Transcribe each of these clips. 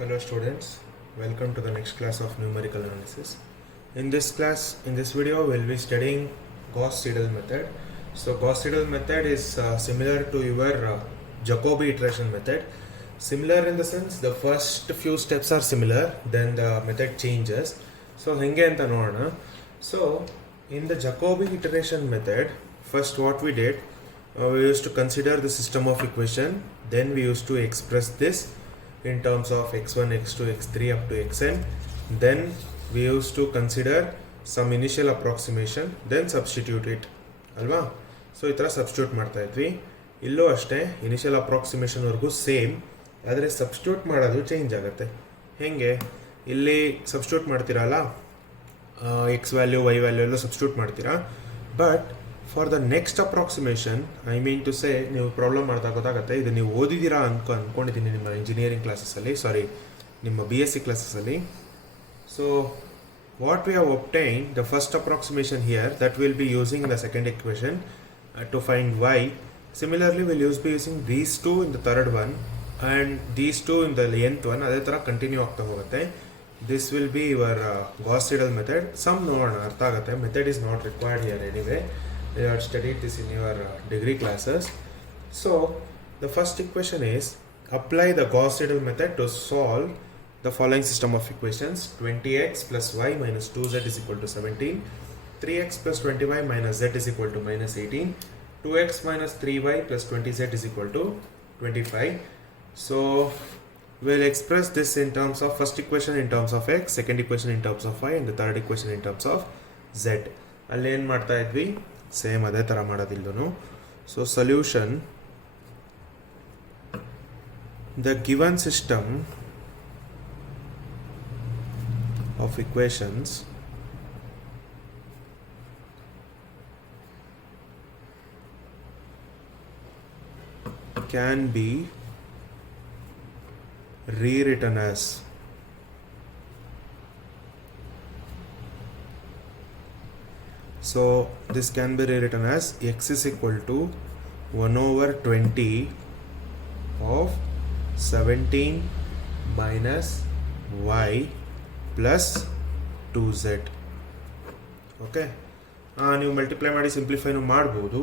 Hello students, welcome to the next class of numerical analysis. In this video, we'll be studying Gauss-Seidel method. So Gauss-Seidel method is similar to your Jacobi iteration method. Similar in the sense the first few steps are similar, then the method changes. So henge anta nodona. So in the Jacobi iteration method, first what we did, we used to consider the system of equation, then we used to express this in terms of x1, x2, x3 up to xn. Then we used to consider some initial approximation, then substitute it ಅಲ್ವಾ. So ಈ ಥರ substitute ಮಾಡ್ತಾ ಇದ್ವಿ. ಇಲ್ಲೂ ಅಷ್ಟೇ initial ಅಪ್ರಾಕ್ಸಿಮೇಷನ್ವರೆಗೂ same, ಆದರೆ substitute ಮಾಡೋದು ಚೇಂಜ್ ಆಗುತ್ತೆ. ಹೇಗೆ ಇಲ್ಲಿ ಸಬ್ಸ್ಟಿಟ್ಯೂಟ್ ಮಾಡ್ತೀರಲ್ಲ, ಎಕ್ಸ್ ವ್ಯಾಲ್ಯೂ ವೈ ವ್ಯಾಲ್ಯೂ ಎಲ್ಲ ಸಬ್ಸ್ಟಿಟ್ಯೂಟ್ ಮಾಡ್ತೀರಾ. But for the next approximation, I mean to say, ನೀವು ಪ್ರಾಬ್ಲಮ್ ಮಾಡ್ತಾ ಗೊತ್ತಾಗುತ್ತೆ. ಇದು ನೀವು ಓದಿದ್ದೀರಾ ಅಂದ್ಕೊಂಡಿದ್ದೀನಿ ನಿಮ್ಮ ಇಂಜಿನಿಯರಿಂಗ್ ಕ್ಲಾಸಸ್ಸಲ್ಲಿ, ನಿಮ್ಮ BSc ಕ್ಲಾಸಸ್ಸಲ್ಲಿ. So what we have obtained, the first approximation here, that we'll be using in the second equation to find y. Similarly, we'll be using these two in the third one and these two in the nth one. ಅದೇ ಥರ continue ಆಗ್ತಾ ಹೋಗುತ್ತೆ. This will be your Gauss-Seidel method. Some ನೋಡೋಣ, ಅರ್ಥ ಆಗುತ್ತೆ. Method is not required here anyway. You have studied this in your degree classes. So the first equation is, apply the Gauss-Seidel method to solve the following system of equations: 20x plus y minus 2z is equal to 17, 3x plus 20y minus z is equal to minus 18, 2x minus 3y plus 20z is equal to 25. So we'll express this in terms of first equation in terms of x, second equation in terms of y, and the third equation in terms of z. ಅಲ್ಲಿ ಏನು ಮಾಡ್ತಾ ಇದ್ವಿ, same ಅದೇ ಥರ ಮಾಡೋದಿಲ್ಲೂ. So solution, the given system of equations can be rewritten as this can be rewritten as x is equal to 1 over 20 of 17 minus y plus 2z. Okay, ನೀವು multiply ಮಾಡಿ ಸಿಂಪ್ಲಿಫೈನು ಮಾಡ್ಬೋದು,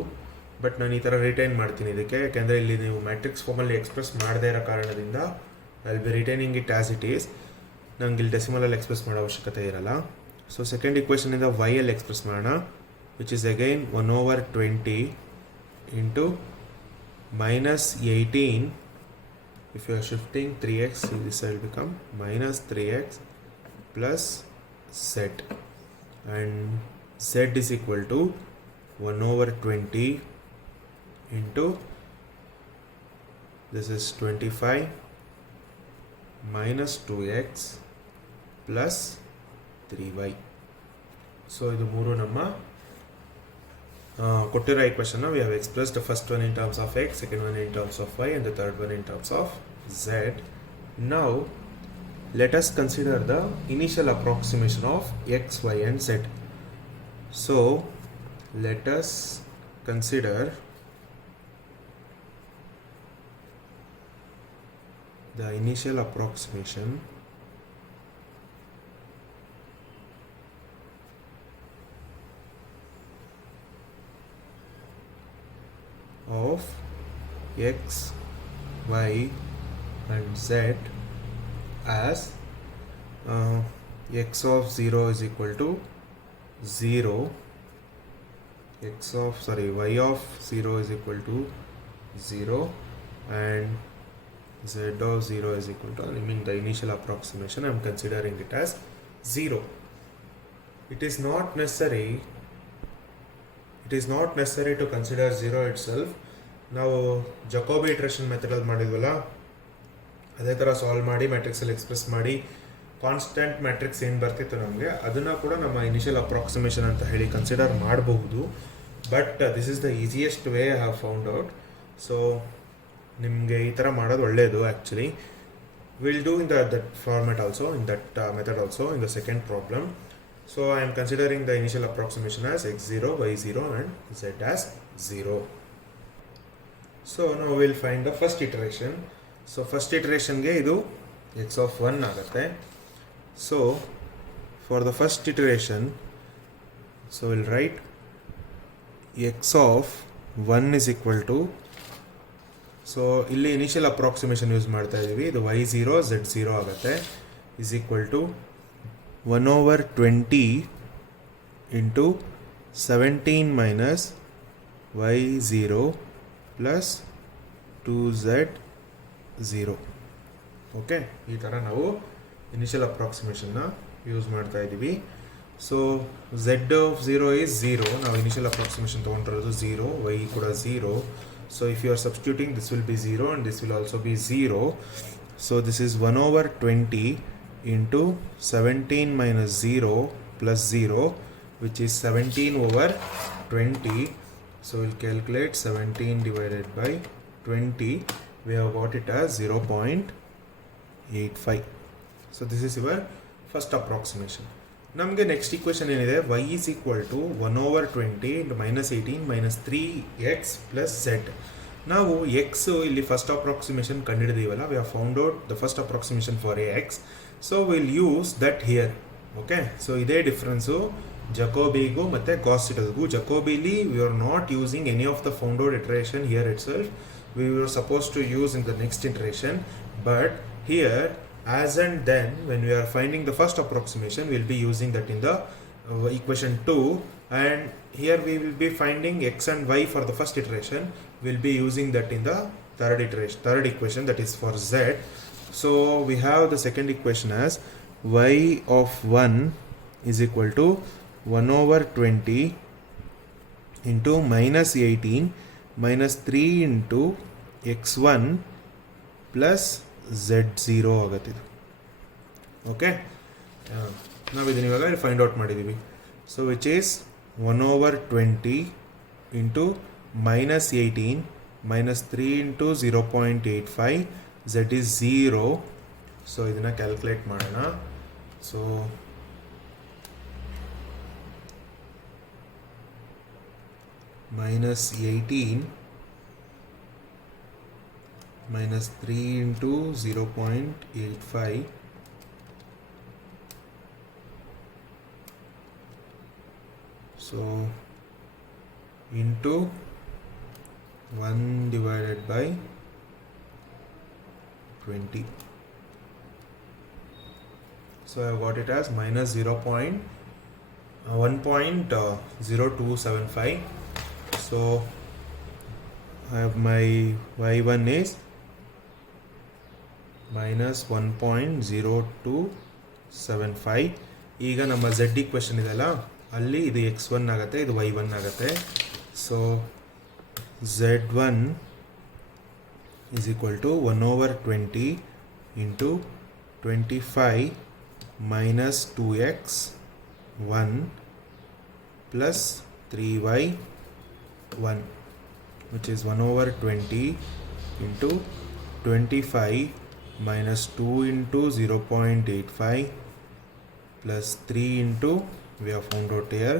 ಬಟ್ ನಾನು ಈ ಥರ ರಿಟೈನ್ ಮಾಡ್ತೀನಿ ಇದಕ್ಕೆ, ಯಾಕೆಂದರೆ ಇಲ್ಲಿ ನೀವು ಮ್ಯಾಟ್ರಿಕ್ಸ್ ಫಾರ್ಮಲ್ಲಿ ಎಕ್ಸ್ಪ್ರೆಸ್ ಮಾಡದೇ ಇರೋ ಕಾರಣದಿಂದ I will be retaining it as it is. ನಂಗೆ ಇಲ್ಲಿ ಡೆಸಿಮಲಲ್ಲಿ ಎಕ್ಸ್ಪ್ರೆಸ್ ಮಾಡೋ ಅವಶ್ಯಕತೆ ಇರಲ್ಲ. ಸೊ ಸೆಕೆಂಡ್ ಇಕ್ವೇಷನಿಂದ ವೈಯಲ್ಲಿ ಎಕ್ಸ್ಪ್ರೆಸ್ ಮಾಡೋಣ, which is again 1 over 20 into minus 18. If you are shifting 3x, this will become minus 3x plus z, and z is equal to 1 over 20 into, this is 25 minus 2x plus 3y. So idu ಮೂರು ನಮ್ಮ ಕೊಟ್ಟಿರೋ equation. We have expressed the first one in terms of x, second one in terms of y, and the third one in terms of z. Now let us consider the initial approximation of x, y, and z. So let us consider the initial approximation of x, y, and z as x of 0 is equal to 0, y of 0 is equal to 0, and z of 0 is equal to, I mean the initial approximation, I am considering it as 0. It is not necessary to consider 0 itself. ನಾವು ಜಕೋಬಿ iteration ಮೆಥಡಲ್ಲಿ ಮಾಡಿದ್ವಲ್ಲ, ಅದೇ ಥರ solve ಮಾಡಿ ಮ್ಯಾಟ್ರಿಕ್ಸಲ್ಲಿ express ಮಾಡಿ constant matrix ಏನು ಬರ್ತಿತ್ತು ನಮಗೆ, ಅದನ್ನು ಕೂಡ ನಮ್ಮ ಇನಿಷಿಯಲ್ ಅಪ್ರಾಕ್ಸಿಮೇಷನ್ ಅಂತ ಹೇಳಿ ಕನ್ಸಿಡರ್ ಮಾಡಬಹುದು. But this is the easiest way I have found out. So ನಿಮಗೆ ಈ ಥರ ಮಾಡೋದು ಒಳ್ಳೆಯದು. Actually will do in that format also, in that method also in the second problem. So I am considering the initial approximation as x0, y0, and z as 0. So now we will find the first iteration. So first iteration ಗೆ ಇದು x of 1 ಆಗುತ್ತೆ. So for the first iteration, so we'll write x of 1 is equal to, so ಇಲ್ಲಿ initial approximation use ಮಾಡ್ತಾ ಇದ್ದೀವಿ, ಇದು y0 z0 ಆಗುತ್ತೆ, is equal to 1/20 into 17 minus y0 plus 2z0. Okay, ಈ ಥರ ನಾವು ಇನಿಷಿಯಲ್ ಅಪ್ರಾಕ್ಸಿಮೇಷನ್ನ ಯೂಸ್ ಮಾಡ್ತಾ ಇದ್ದೀವಿ. ಸೊ z of 0 is 0, ನಾವು ಇನಿಷಿಯಲ್ ಅಪ್ರಾಕ್ಸಿಮೇಷನ್ ತೊಗೊಂಡಿರೋದು 0, y ಕೂಡ 0. So if you are substituting, this will be 0 and this will also be 0. So this is 1/20 into 17 minus 0 plus 0, which is 17/20. So we'll calculate 17 divided by 20. We have got it as 0.85. So this is your first approximation. ನಮಗೆ next equation ಏನಿದೆ, y is equal to 1/20 into minus 18 minus 3x plus z. ನಾವು x ಇಲ್ಲಿ first approximation ಕಂಡುಹಿಡಿದೀವಲ್ಲ, we have found out the first approximation for x. So we'll use that here. Okay, so ಇದೇ difference ಜಕೋಬಿಗೂ ಮತ್ತು Gauss ಸೀಡೆಲ್ಗೂ. ಜಕೋಬಿಲಿ we are not using any of the found out iteration here itself. We were supposed to use in the next iteration, but here as and then when we are finding the first approximation, we will be using that in the equation 2, and here we will be finding x and y for the first iteration. We will be using that in the third equation, that is for z. So we have the second equation as y of 1 is equal to 1/20 into minus 18 minus 3 into x1 plus z0 ಆಗುತ್ತೆ. Okay, ನಾವು ಇದನ್ನ ಇವಾಗ find out ಮಾಡಿದ್ದೀವಿ. So which is 1/20 into minus 18 minus 3 into 0.85, z is 0. So ಇದನ್ನು calculate ಮಾಡೋಣ. So minus 18 minus 3 into 0.85, so into 1 divided by 20. So I have got it as minus 1.0275. So I have my y1 is minus 1.0275. ಈಗ ನಮ್ಮ z equation ಇದೆಲ್ಲ, ಅಲ್ಲಿ ಇದು x1 ಆಗುತ್ತೆ, ಇದು y1 ಆಗುತ್ತೆ. So z1 is equal to 1/20 into 25 minus 2x1 plus 3y1, which is 1/20 into 25 minus 2 into 0.85 plus 3 into, we have found out here,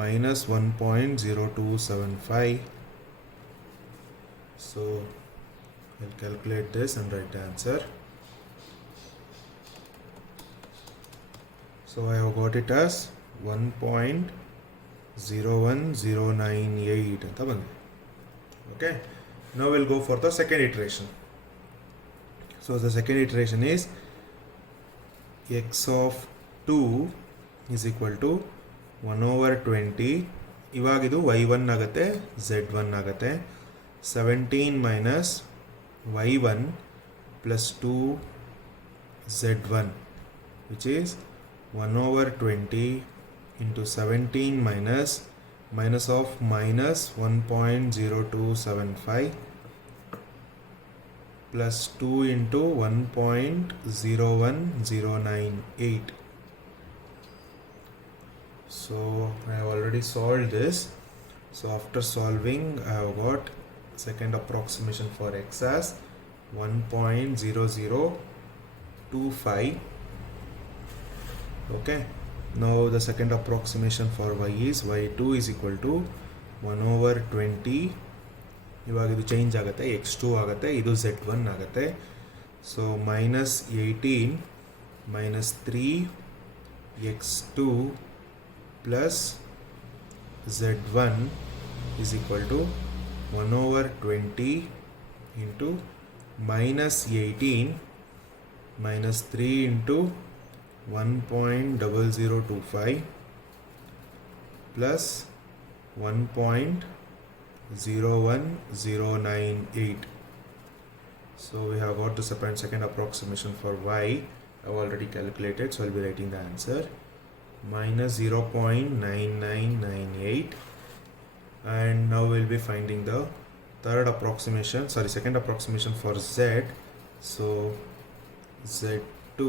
minus 1.0275. So I'll calculate this and write the answer. So I have got it as 1.01098 ಅಂತ ಬಂದಿದೆ. Okay, now we'll go for the second iteration. So the second iteration is x of 2 is equal to 1/20. ಇವಾಗಿದು y1 ಆಗುತ್ತೆ, z1 ಆಗುತ್ತೆ. 17 minus y1 plus 2z1, which is 1/20 into 17 minus of minus 1.0275 plus 2 into 1.01098. So I have already solved this. So after solving, I have got second approximation for x as 1.0025. Okay, now the second approximation for y is y2 is equal to 1/20. ಇವಾಗ ಇದು change ಆಗುತ್ತೆ, x2 ಆಗುತ್ತೆ, ಇದು z1 ಆಗುತ್ತೆ. So minus 18 minus 3x2 plus z1 is equal to 1 over 20 into minus 18 minus 3 into 1.0025 plus 1.01098. So we have got the second approximation for y. I've already calculated, so I'll be writing the answer minus 0.9998. And now we'll be finding the second approximation for z. So z2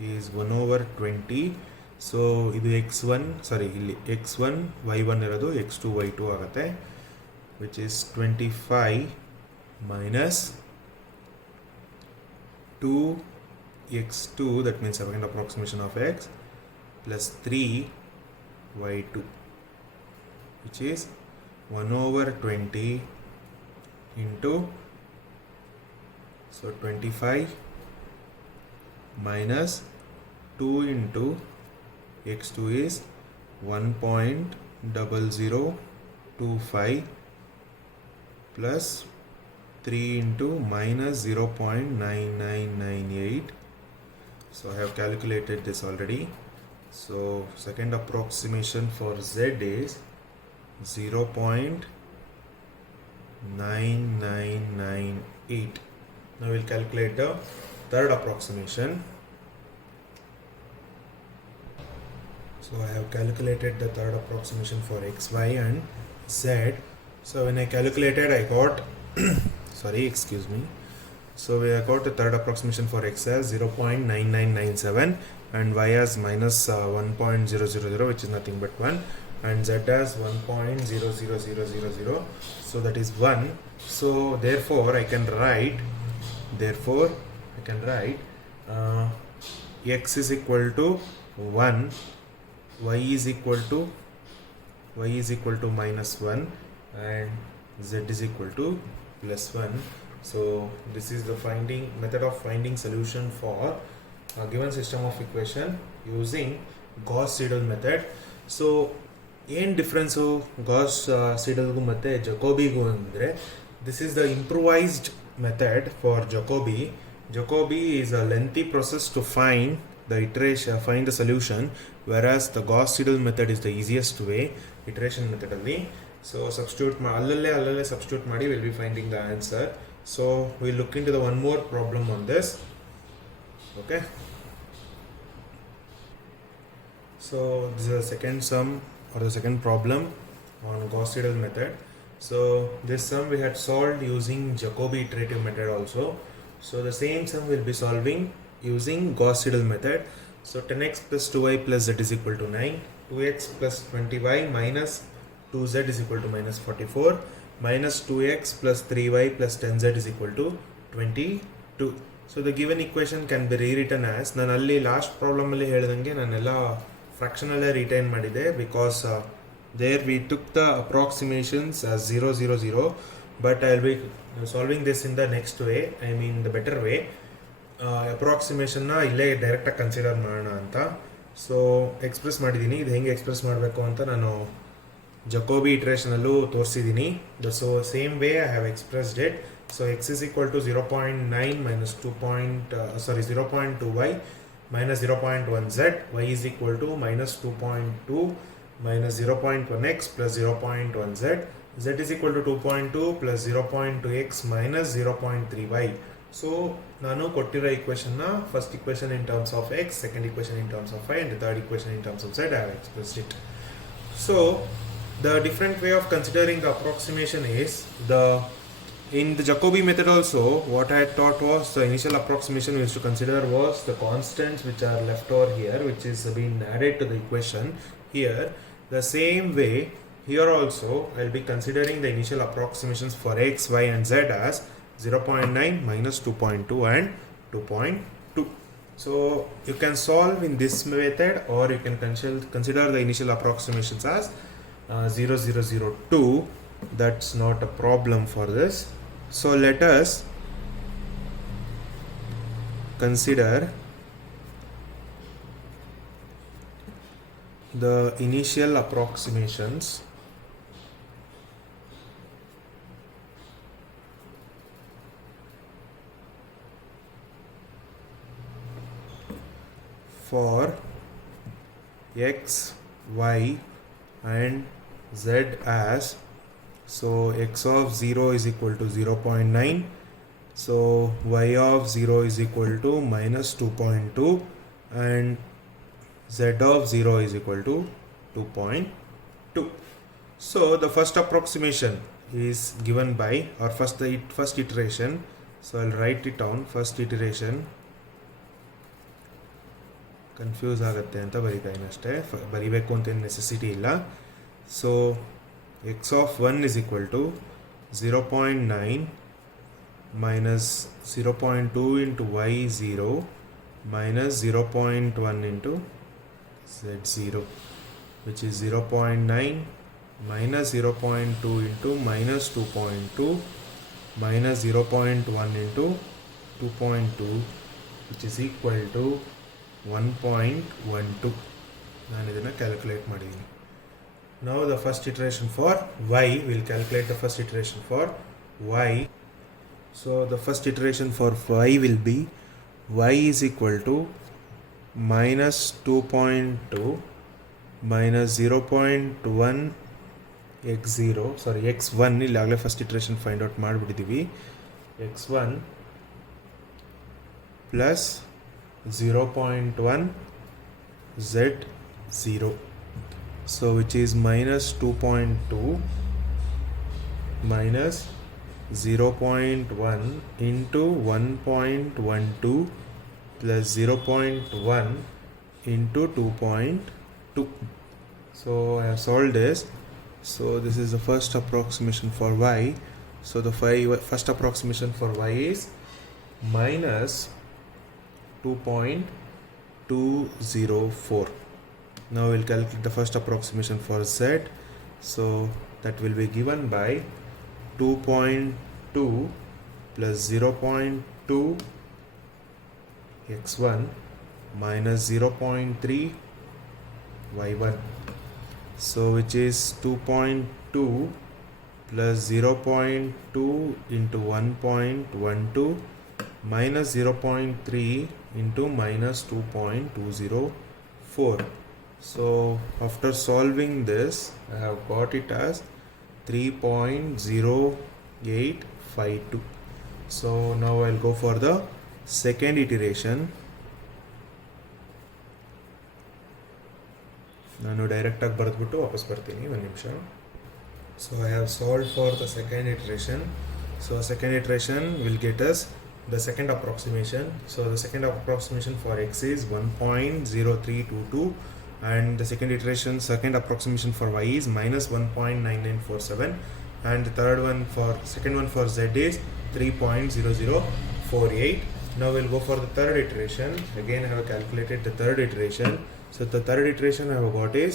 is 1 over 20. So ಇದು x1 y1 ಇರೋದು x2 y2 ಆಗುತ್ತೆ, which is 25 minus 2x2, that means second approximation of x, plus 3y2, which is 1 over 20 into, so 25 minus 2 into x2 is 1.0025 plus 3 into minus 0.9998. So I have calculated this already. So second approximation for z is 0.9998. Now we'll calculate the third approximation. So I have calculated the third approximation for x, y and z. So when I calculated, I got so we have got the third approximation for x as 0.9997 and y as minus 1.000, which is nothing but 1, and z as 1.00000. So that is 1. So therefore I can write x is equal to 1, y is equal to minus 1, and z is equal to plus 1. So this is the method of finding solution for a given system of equation using Gauss-Seidel method. So ಏನು difference Gauss-Seidelಗೂ ಮತ್ತು Jacobiಗೂ ಅಂದರೆ, this is the improvised method for Jacobi. Jacobi is a lengthy process to find the solution, whereas the Gauss-Seidel method is the easiest way, iteration method ಅಲ್ಲಿ. So substitute ಅಲ್ಲಲ್ಲೇ substitute ಮಾಡಿ we'll be finding the answer. So we'll look into the one more problem on this. Okay, so this is the second sum or the second problem on Gauss-Seidel method. So this sum we had solved using Jacobi iterative method also. So the same sum we'll be solving using Gauss-Seidel method. So 10x plus 2y plus z is equal to 9, 2x plus 20y minus 2z is equal to minus 44, minus 2x plus 3y plus 10z is equal to 22. So the given equation can be rewritten as, ನಾನು ಅಲ್ಲಿ last ಪ್ರಾಬ್ಲಮಲ್ಲಿ ಹೇಳಿದಂಗೆ ನಾನೆಲ್ಲ ಫ್ರಾಕ್ಷನಲ್ಲೇ retain ಮಾಡಿದೆ, because there we took the approximations as 0 0 0, but I'll be solving this in the next way, I mean the better way. ಅಪ್ರಾಕ್ಸಿಮೇಷನ್ನ ಇಲ್ಲೇ ಡೈರೆಕ್ಟಾಗಿ consider ಮಾಡೋಣ ಅಂತ so express ಮಾಡಿದ್ದೀನಿ. ಇದು ಹೆಂಗೆ ಎಕ್ಸ್ಪ್ರೆಸ್ ಮಾಡಬೇಕು ಅಂತ ನಾನು Jacobi iteration ತೋರಿಸಿದ್ದೀನಿ. So same way I have expressed it. So x is equal to 0.9 minus 0.2y minus 0.1z, y is equal to minus 2.2 minus 0.1x plus 0.1z, z is equal to 2.2 plus 0.2x minus 0.3y. So ನಾನು ಕೊಟ್ಟಿರೋ equation ನ first equation in terms of x, second equation in terms of y, and the third equation in terms of z I have expressed it. So the different way of considering the approximation is, in the Jacobi method also what I had taught was the initial approximation we used to consider was the constants which are left over here, which is being added to the equation here. The same way here also I'll be considering the initial approximations for x, y and z as 0.9 minus 2.2 and 2.2. So you can solve in this method, or you can consider the initial approximations as 0002. That's not a problem for this. So let us consider the initial approximations for x, y and z as, so x of 0 is equal to 0.9, so y of 0 is equal to minus 2.2 and z of 0 is equal to 2.2. So the first approximation is given by, or first iteration, so I'll write it down. First iteration, confuse ಆಗುತ್ತೆ ಅಂತ ಬರೀತಾಯಿನಿ ಅಷ್ಟೇ, ಬರಿಬೇಕು ಅಂತ ಏನು necessity ಇಲ್ಲ. So X of 1 is equal to 0.9 minus 0.2 into y0 minus 0.1 into z0, which is 0.9 minus 0.2 into minus 2.2 minus 0.1 into 2.2, which is equal to 1.12. ನಾನು ಇದನ್ನು calculate ಮಾಡಿದ್ದೀನಿ. Now the first iteration for y, we'll calculate the first iteration for y. So the first iteration for y will be y is equal to minus 2.2 minus 0.1 x0, sorry x1, ಇಲ್ಲಾಗಲೇ first iteration find out ಮಾಡಿಬಿಟ್ಟಿದ್ದೀವಿ. x1 plus 0.1 z0, so which is minus 2.2 minus 0.1 into 1.12 plus 0.1 into 2.2. So I have solved this. So this is the first approximation for y. So the first approximation for y is minus 2.204. Now we'll calculate the first approximation for z. So that will be given by 2.2 plus 0.2 x1 minus 0.3 y1. So which is 2.2 plus 0.2 into 1.12 minus 0.3 into minus 2.204. So after solving this, I have got it as 3.0852. So now I'll go for the second iteration. ನಾನು ಡೈರೆಕ್ಟಾಗಿ ಬರೆದ್ಬಿಟ್ಟು ವಾಪಸ್ ಬರ್ತೀನಿ, ಒಂದು ನಿಮಿಷ. So I have solved for the second iteration. So second iteration will get us the second approximation. So the second approximation for x is 1.0322 and the second second approximation for y is minus 1.9947 and the second one for z is 3.0048. Now we'll go for the third iteration. Again I have calculated the third iteration. So the third iteration I have got is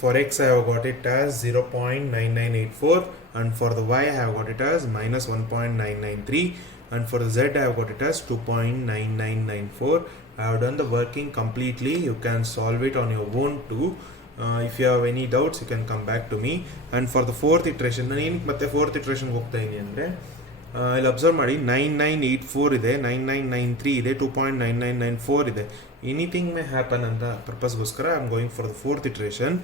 for x I have got it as 0.9984 and for the y I have got it as minus 1.993 and for the z I have got it as 2.9994. I have done the working completely. You can solve it on your own too. If you have any doubts you can come back to me. And for the fourth iteration, ನಾನು ಏನಕ್ಕೆ ಮತ್ತೆ fourth iteration ಹೋಗ್ತಾ ಇದ್ದೀನಿ ಅಂದರೆ, ಇಲ್ಲಿ observe ಮಾಡಿ 9984 ಇದೆ, 9993 ಇದೆ, 2.9994 ಇದೆ. ಎನಿಥಿಂಗ್ ಮೇ ಹ್ಯಾಪನ್ ಅಂತ ಪರ್ಪಸ್ಗೋಸ್ಕರ I am going for the fourth iteration.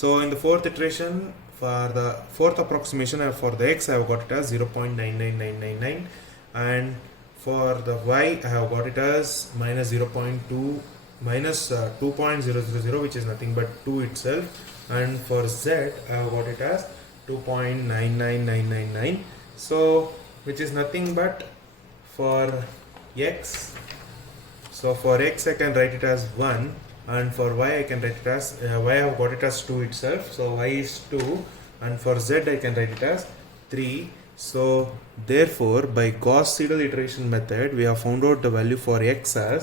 So in the fourth iteration for the fourth approximation for the X I have got it as 0.99999 and for the y I have got it as minus 0.2 minus 2.000, which is nothing but 2 itself, and for z I have got it as 2.99999, so which is nothing but for x. So for x I can write it as 1 and for y I can write it as y I have got it as 2 itself, so y is 2 and for z I can write it as 3. So therefore by Gauss-Seidel iteration method we have found out the value for x as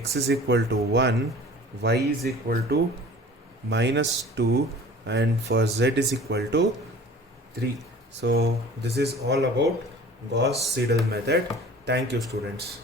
x is equal to 1, y is equal to minus 2 and for z is equal to 3. So this is all about Gauss-Seidel method. Thank you, students.